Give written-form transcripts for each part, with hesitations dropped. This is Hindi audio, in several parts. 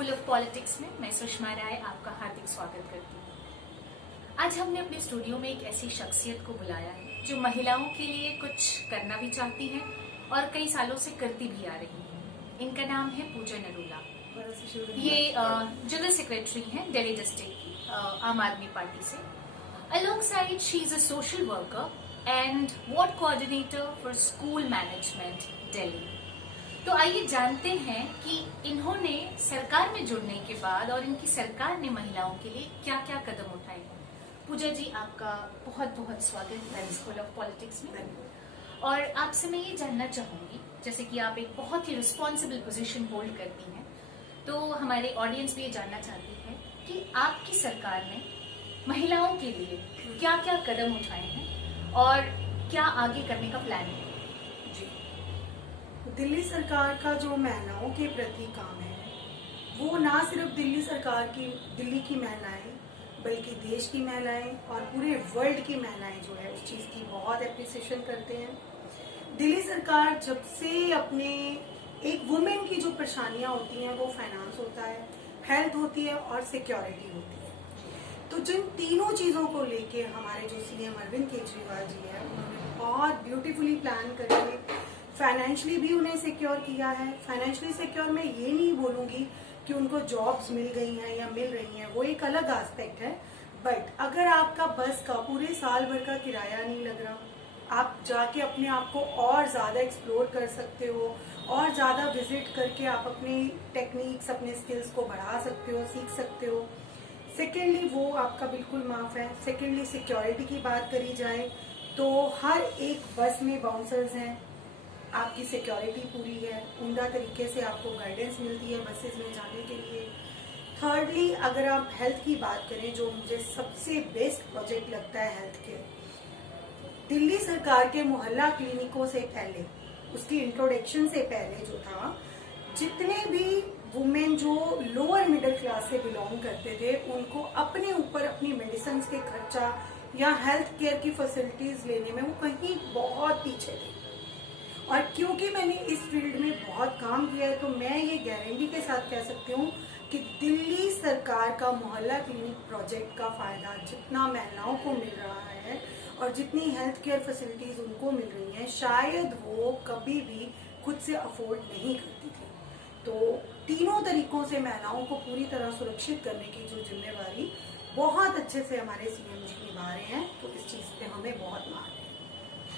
स्कूल ऑफ पॉलिटिक्स में मैं सुषमा राय आपका हार्दिक स्वागत करती हूँ। आज हमने अपने स्टूडियो में एक ऐसी शख्सियत को बुलाया है जो महिलाओं के लिए कुछ करना भी चाहती हैं और कई सालों से करती भी आ रही हैं। इनका नाम है पूजा नरूला। ये जनरल सेक्रेटरी हैं दिल्ली डिस्ट्रिक्ट की आम आदमी पार्टी से। Alongside, she is a social worker and ward coordinator for school management Delhi. तो आइए जानते हैं कि इन्होंने सरकार में जुड़ने के बाद और इनकी सरकार ने महिलाओं के लिए क्या क्या कदम उठाए हैं। पूजा जी, आपका बहुत बहुत स्वागत है स्कूल ऑफ पॉलिटिक्स में। और आपसे मैं ये जानना चाहूंगी, जैसे कि आप एक बहुत ही रिस्पॉन्सिबल पोजीशन होल्ड करती हैं, तो हमारे ऑडियंस भी ये जानना चाहती है कि आपकी सरकार ने महिलाओं के लिए क्या क्या कदम उठाए हैं और क्या आगे करने का प्लान है। दिल्ली सरकार का जो महिलाओं के प्रति काम है वो ना सिर्फ दिल्ली की महिलाएं बल्कि देश की महिलाएं और पूरे वर्ल्ड की महिलाएं जो है उस चीज की बहुत एप्रिसिएशन करते हैं। दिल्ली सरकार जब से अपने एक वुमेन की जो परेशानियां होती हैं वो फाइनेंस होता है, हेल्थ होती है और सिक्योरिटी होती है, तो जिन तीनों चीजों को लेके हमारे जो सीएम अरविंद केजरीवाल जी है उन्होंने बहुत ब्यूटीफुली प्लान करके फाइनेंशियली भी उन्हें सिक्योर किया है। फाइनेंशियली सिक्योर मैं ये नहीं बोलूंगी कि उनको जॉब्स मिल गई हैं या मिल रही हैं, वो एक अलग एस्पेक्ट है, बट अगर आपका बस का पूरे साल भर का किराया नहीं लग रहा, आप जाके अपने आप को और ज्यादा एक्सप्लोर कर सकते हो और ज्यादा विजिट करके आप अपनी टेक्निक्स अपने स्किल्स को बढ़ा सकते हो, सीख सकते हो। सेकेंडली वो आपका बिल्कुल माफ है। सेकेंडली सिक्योरिटी की बात करी जाए तो हर एक बस में बाउंसर्स हैं, आपकी सिक्योरिटी पूरी है, उम्दा तरीके से आपको गाइडेंस मिलती है बसेस में जाने के लिए। थर्डली अगर आप हेल्थ की बात करें, जो मुझे सबसे बेस्ट प्रोजेक्ट लगता है हेल्थ केयर, दिल्ली सरकार के मोहल्ला क्लिनिकों से पहले, उसकी इंट्रोडक्शन से पहले जो था, जितने भी वुमेन जो लोअर मिडिल क्लास से बिलोंग करते थे उनको अपने ऊपर अपनी मेडिसिन के खर्चा या हेल्थ केयर की फैसिलिटीज लेने में वो कहीं बहुत पीछे थे। और क्योंकि मैंने इस फील्ड में बहुत काम किया है तो मैं ये गारंटी के साथ कह सकती हूँ कि दिल्ली सरकार का मोहल्ला क्लिनिक प्रोजेक्ट का फायदा जितना महिलाओं को मिल रहा है और जितनी हेल्थ केयर फैसिलिटीज उनको मिल रही हैं, शायद वो कभी भी खुद से अफोर्ड नहीं करती थी। तो तीनों तरीकों से महिलाओं को पूरी तरह सुरक्षित करने की जो जिम्मेवारी बहुत अच्छे से हमारे सीएम जी निभा रहे हैं, तो इस चीज पे हमें बहुत मान है।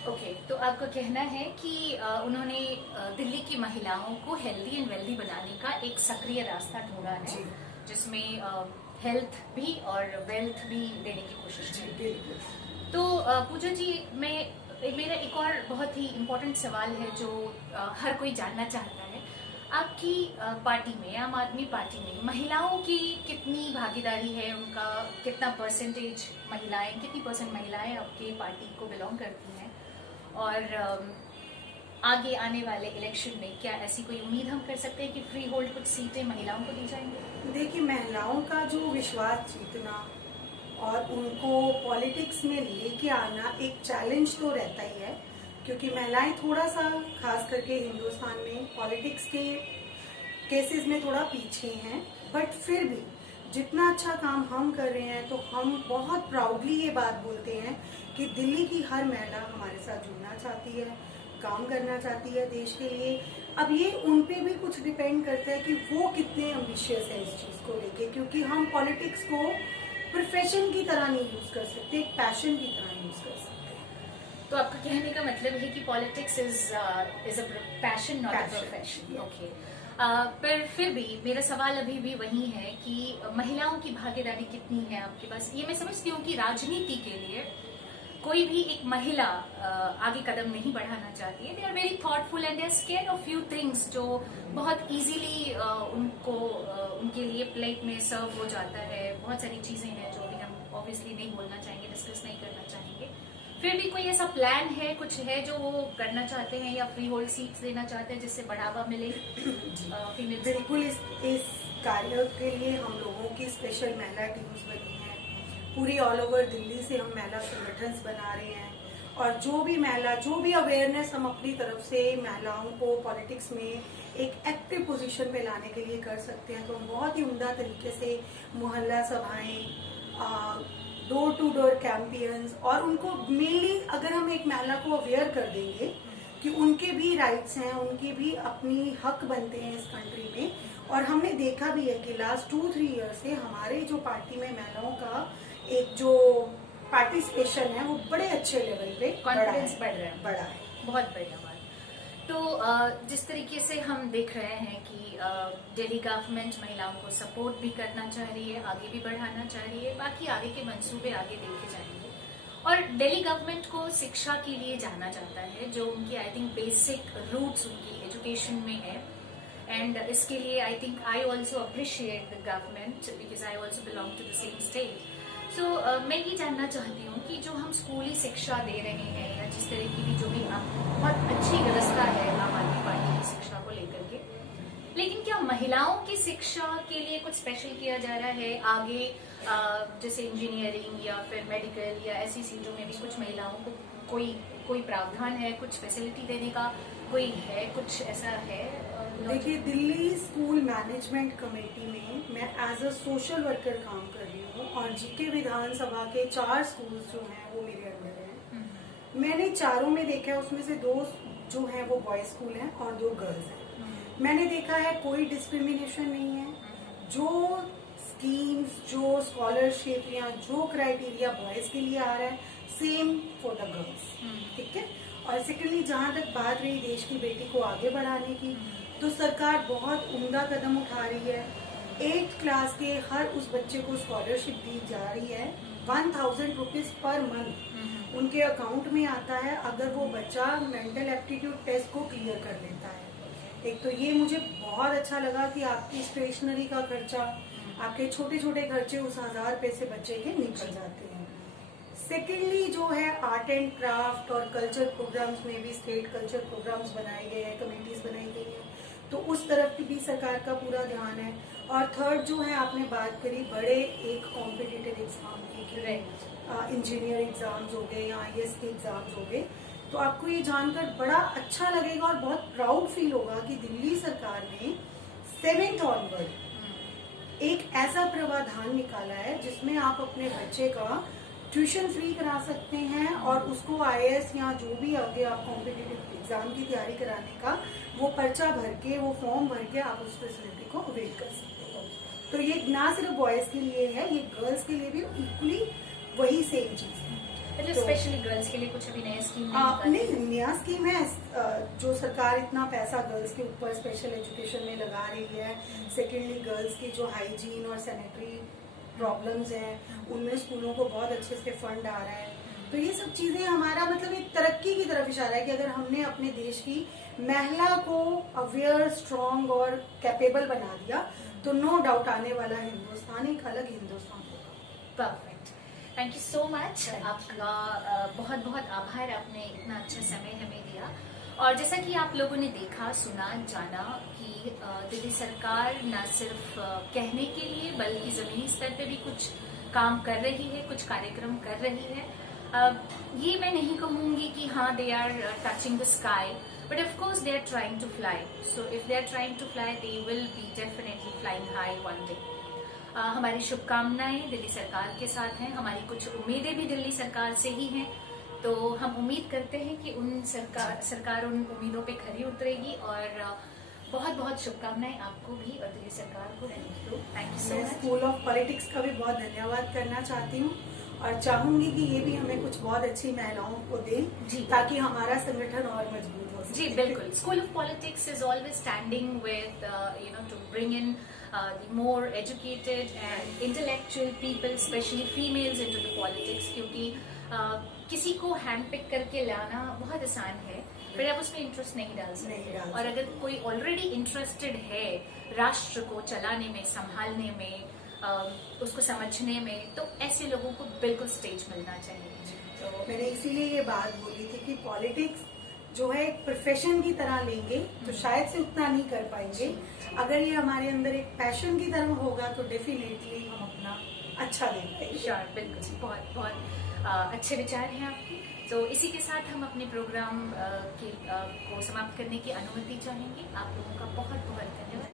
ओके, तो आपका कहना है कि उन्होंने दिल्ली की महिलाओं को हेल्दी एंड वेल्दी बनाने का एक सक्रिय रास्ता ढूंढा है, जिसमें हेल्थ भी और वेल्थ भी देने की कोशिश की। तो पूजा जी, मेरा एक और बहुत ही इम्पोर्टेंट सवाल है जो हर कोई जानना चाहता है। आपकी पार्टी में, आम आदमी पार्टी में, महिलाओं की कितनी भागीदारी है, उनका कितना परसेंटेज महिलाएं, कितनी परसेंट महिलाएं आपकी पार्टी को बिलोंग करती हैं, और आगे आने वाले इलेक्शन में क्या ऐसी कोई उम्मीद हम कर सकते हैं कि फ्री होल्ड कुछ सीटें महिलाओं को दी जाएंगी? देखिए, महिलाओं का जो विश्वास जीतना और उनको पॉलिटिक्स में लेके आना एक चैलेंज तो रहता ही है, क्योंकि महिलाएं थोड़ा सा खास करके हिंदुस्तान में पॉलिटिक्स के केसेस में थोड़ा पीछे हैं, बट फिर भी जितना अच्छा काम हम कर रहे हैं तो हम बहुत प्राउडली ये बात बोलते हैं कि दिल्ली की हर महिला हमारे साथ जुड़ना चाहती है, काम करना चाहती है देश के लिए। अब ये उन पे भी कुछ डिपेंड करता है कि वो कितने एम्बिशियस है इस चीज को लेके, क्योंकि हम पॉलिटिक्स को प्रोफेशन की तरह नहीं यूज कर सकते, एक पैशन की तरह यूज कर सकते। तो आपका कहने का मतलब है कि politics is a passion not a profession. Okay, पर फिर भी मेरा सवाल अभी भी वही है कि महिलाओं की भागीदारी कितनी है आपके पास। ये मैं समझती हूँ कि राजनीति के लिए कोई भी एक महिला आगे कदम नहीं बढ़ाना चाहती है। They are very thoughtful and they are scared of few things जो बहुत इजीली उनको उनके लिए प्लेट में सर्व हो जाता है। बहुत सारी चीजें हैं जो अभी हम ऑब्वियसली नहीं बोलना चाहेंगे, डिस्कस नहीं करना चाहेंगे। फिर भी कोई ऐसा प्लान है, कुछ है जो वो करना चाहते हैं या फ्री होल्ड सीट्स देना चाहते हैं जिससे बढ़ावा मिले फीमेल? बिल्कुल, इस कार्य के लिए हम लोगों की स्पेशल महिला टीम्स बनी है। पूरी ऑल ओवर दिल्ली से हम महिला संगठन बना रहे हैं और जो भी महिला, जो भी अवेयरनेस हम अपनी तरफ से महिलाओं को पॉलिटिक्स में एक एक्टिव पोजीशन पे लाने के लिए कर सकते हैं, तो हम बहुत ही उम्दा तरीके से मोहल्ला सभाएं, डोर टू डोर कैंपेन्स, और उनको मेनली अगर हम एक महिला को अवेयर कर देंगे कि उनके भी राइट्स हैं, उनके भी अपनी हक बनते हैं इस कंट्री में। और हमने देखा भी है कि लास्ट 2-3 ईयर से हमारे जो पार्टी में महिलाओं का एक जो पार्टिसिपेशन है वो बड़े अच्छे लेवल पे कॉन्फिडेंस बढ़ रहा है। है। बहुत बढ़िया बात। तो जिस तरीके से हम देख रहे हैं कि दिल्ली गवर्नमेंट महिलाओं को सपोर्ट भी करना चाह रही है, आगे भी बढ़ाना चाह रही है, बाकी आगे के मंसूबे आगे देखे जाएंगे। और दिल्ली गवर्नमेंट को शिक्षा के लिए जाना जाता है, जो उनकी आई थिंक बेसिक रूट्स उनकी एजुकेशन में है। एंड इसके लिए I think I also appreciate the government because I also belong to the same state. So मैं ये जानना चाहती हूँ कि जो हम स्कूली शिक्षा दे रहे हैं या जिस तरह की भी जो भी बहुत अच्छी व्यवस्था है आम आदमी पार्टी की शिक्षा को लेकर के, लेकिन क्या महिलाओं की शिक्षा के लिए कुछ स्पेशल किया जा रहा है आगे, जैसे इंजीनियरिंग या फिर मेडिकल या ऐसी सीटों में भी कुछ महिलाओं को कोई प्रावधान है, कुछ फैसिलिटी देने का कोई है, कुछ ऐसा है? देखिए, दिल्ली स्कूल मैनेजमेंट कमेटी में मैं एज अ सोशल वर्कर काम कर रही हूँ और जीके विधानसभा के 4 स्कूल्स जो हैं वो मेरे अंडर हैं। मैंने चारों में देखा है, उसमें से 2 जो हैं वो बॉयज स्कूल हैं और 2 गर्ल्स हैं। मैंने देखा है कोई डिस्क्रिमिनेशन नहीं है। जो स्कीम्स, जो स्कॉलरशिप या जो क्राइटेरिया बॉयज के लिए आ रहा है, सेम फॉर द गर्ल्स। ठीक है। और सेकेंडली, जहाँ तक बात रही देश की बेटी को आगे बढ़ाने की, तो सरकार बहुत उम्दा कदम उठा रही है। 8th क्लास के हर उस बच्चे को स्कॉलरशिप दी जा रही है। 1000 रुपीज पर मंथ उनके अकाउंट में आता है अगर वो बच्चा मेंटल एप्टीट्यूड टेस्ट को क्लियर कर लेता है। एक तो ये मुझे बहुत अच्छा लगा कि आपकी स्टेशनरी का खर्चा, आपके छोटे छोटे खर्चे उस 1000 रुपए से बच्चे के निकल जाते हैं। सेकेंडली, जो है आर्ट एंड क्राफ्ट और कल्चर प्रोग्राम्स में भी स्टेट कल्चर प्रोग्राम्स बनाए गए हैं, कमेटीज बनाई गई हैं, तो उस तरफ की भी सरकार का पूरा ध्यान है। और थर्ड जो है, आपने बात करी बड़े एक कॉम्पिटिटिव एग्जाम की, इंजीनियर एग्जाम्स हो गए या IAS के एग्जाम्स हो गए, तो आपको ये जानकर बड़ा अच्छा लगेगा और बहुत प्राउड फील होगा कि दिल्ली सरकार ने 7th ऑनवर्ड एक ऐसा प्रावधान निकाला है जिसमें आप अपने बच्चे का ट्यूशन फ्री करा सकते हैं और उसको IAS या जो भी आगे आप कॉम्पिटिटिव एग्जाम की तैयारी कराने का वो पर्चा भर के, वो फॉर्म भर के आप उस फैसिलिटी को अवेल कर सकते हो। तो ये ना सिर्फ बॉयज के लिए है, ये गर्ल्स के लिए भी इक्वली वही सेम चीज है। मतलब स्पेशली गर्ल्स के लिए कुछ अभी नया स्कीम नहीं, नया स्कीम है जो सरकार इतना पैसा गर्ल्स के ऊपर स्पेशल एजुकेशन में लगा रही है। सेकेंडली, गर्ल्स की जो हाइजीन और सैनिटरी प्रॉब्लम्स हैं उनमें स्कूलों को बहुत अच्छे से फंड आ रहा है। तो ये सब चीजें हमारा मतलब एक तरक्की की तरफ इशारा है कि अगर हमने अपने देश की महिला को अवेयर, स्ट्रांग और कैपेबल बना दिया तो नो डाउट आने वाला हिंदुस्तान एक अलग हिंदुस्तान होगा। Perfect, thank you so much. आपका बहुत बहुत आभार, आपने इतना अच्छा समय हमें दिया। और जैसा कि आप लोगों ने देखा, सुना, जाना कि दिल्ली सरकार न सिर्फ कहने के लिए बल्कि जमीनी स्तर पे भी कुछ काम कर रही है, कुछ कार्यक्रम कर रही है। ये मैं नहीं कहूंगी कि हाँ they are touching the sky, but of course they are trying to fly. So if they are trying to fly, they will be definitely flying high one day. हमारी शुभकामनाएं दिल्ली सरकार के साथ हैं, हमारी कुछ उम्मीदें भी दिल्ली सरकार से ही हैं। तो हम उम्मीद करते हैं कि सरकार उन उम्मीदों पे खरी उतरेगी। और बहुत बहुत शुभकामनाएं आपको भी और दिल्ली सरकार को। Thank you so much. School of politics का भी बहुत धन्यवाद करना चाहती हूँ और चाहूंगी कि ये भी हमें कुछ बहुत अच्छी महिलाओं को दें ताकि हमारा संगठन और मजबूत हो सके। जी बिल्कुल। School of politics is always standing with two bring in more educated and intellectual people, especially females, into the politics, क्योंकि किसी को हैंड पिक करके लाना बहुत आसान है, फिर आप उसमें इंटरेस्ट नहीं डाल सकते। और अगर कोई ऑलरेडी इंटरेस्टेड है राष्ट्र को चलाने में, संभालने में, उसको समझने में, तो ऐसे लोगों को बिल्कुल स्टेज मिलना चाहिए। तो मैंने इसीलिए ये बात बोली थी कि पॉलिटिक्स जो है एक प्रोफेशन की तरह लेंगे तो शायद से उतना नहीं कर पाएंगे। अगर ये हमारे अंदर एक पैशन की तरह होगा तो डेफिनेटली हम अपना अच्छा दे पाएंगे। श्योर, बिल्कुल। बहुत बहुत अच्छे विचार हैं आपके। तो इसी के साथ हम अपने प्रोग्राम को समाप्त करने की अनुमति चाहेंगे। आप लोगों का बहुत बहुत धन्यवाद।